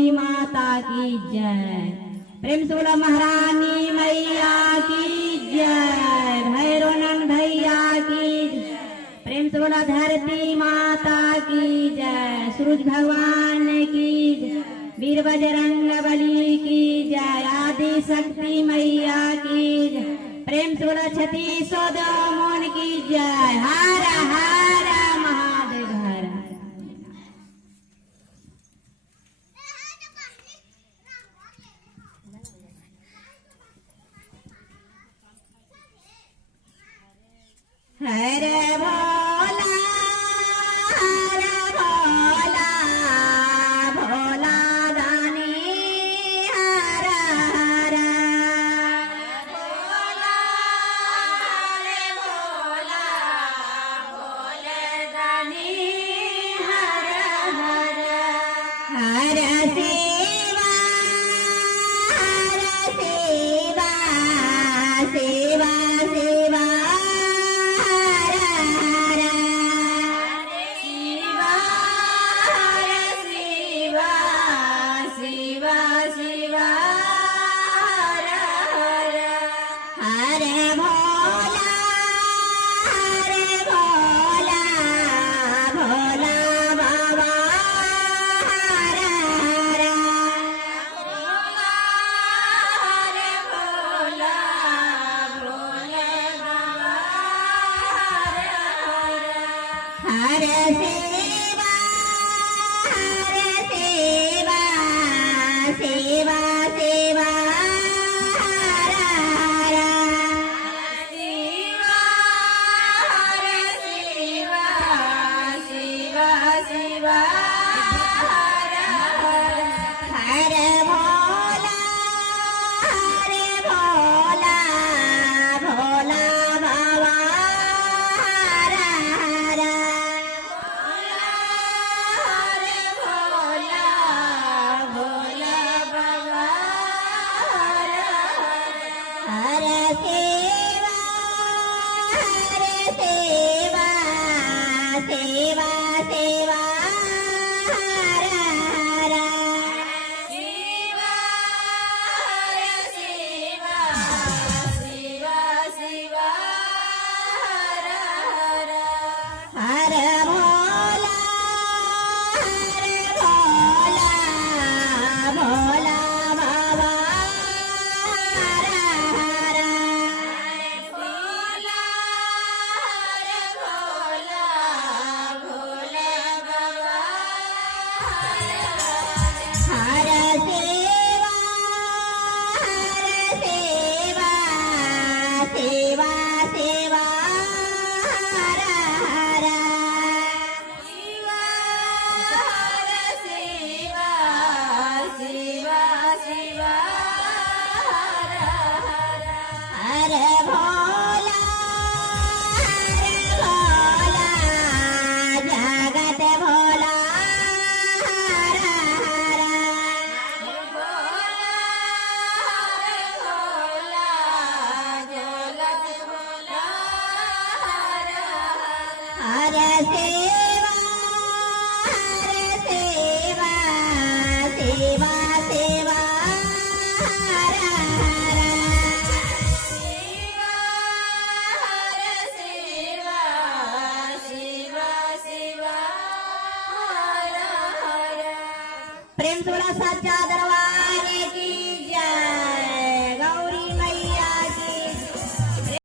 धरती माता की जय। प्रेम से बोला महारानी मैया की जय। भैरवनंद भैया की जय। प्रेम से बोला धरती माता की जय। सूरज भगवान की जय। वीर बजरंग बली की जय। आदि शक्ति मैया की जय। प्रेम से बोला छत्तीस मन की जय। हर हर महादेव हर। हरे भोला हरे भोला भोला दानी हर हर भोला हरे भोला भोले दानी हर हर हर शिवा शिवा शिवा प्रेम से बोला सच्चा दरबार की जय।